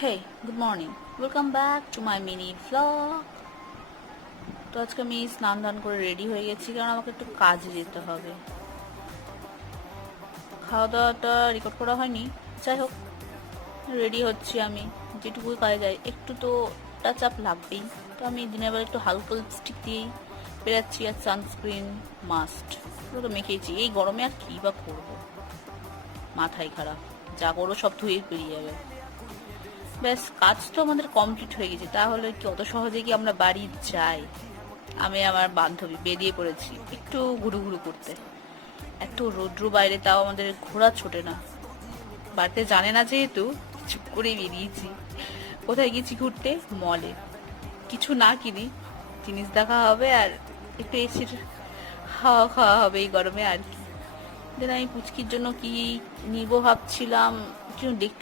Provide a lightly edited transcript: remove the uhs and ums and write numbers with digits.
Hey, good morning. Welcome back to my mini vlog. তো আজকে আমি স্নান দান করে রেডি হয়ে গেছি কারণ আমাকে একটু কাজে যেতে হবে। খাওয়া দাওয়াটা রেকর্ড করা হয়নি, যাই হোক রেডি হচ্ছি আমি। যেটুকুই কাজে যাই একটু তো টাচ আপ লাগবেই, তো আমি দিনের বেলা একটু হালকা লিপস্টিক দিয়েই বেরাচ্ছি। আর সানস্ক্রিন মাস্ট পুরো তো মেখেছি। এই গরমে আর কী বা করবো, মাথায় খারাপ। যা করবো সব ধুয়ে বেরিয়ে যাবে। ব্যাস, কাজ তো আমাদের কমপ্লিট হয়ে গেছে। তাহলে কি অত সহজে কি আমরা বাড়ি যাই? আমি আমার বান্ধবী বেরিয়ে পড়েছি একটু ঘুরু ঘুরু করতে। এত রৌদ্র বাইরে, তাও আমাদের ঘোরা ছোটে না। বাড়িতে জানে না যেহেতু চুপ করে বেরিয়েছি। কোথায় গেছি ঘুরতে? মলে। কিছু না কিনি, জিনিস দেখা হবে আর একটু এসির হাওয়া খাওয়া হবে এই গরমে, আর কি। দেন আমি পুচকির জন্য কি নিবো ভাবছিলাম, কিছু দেখতে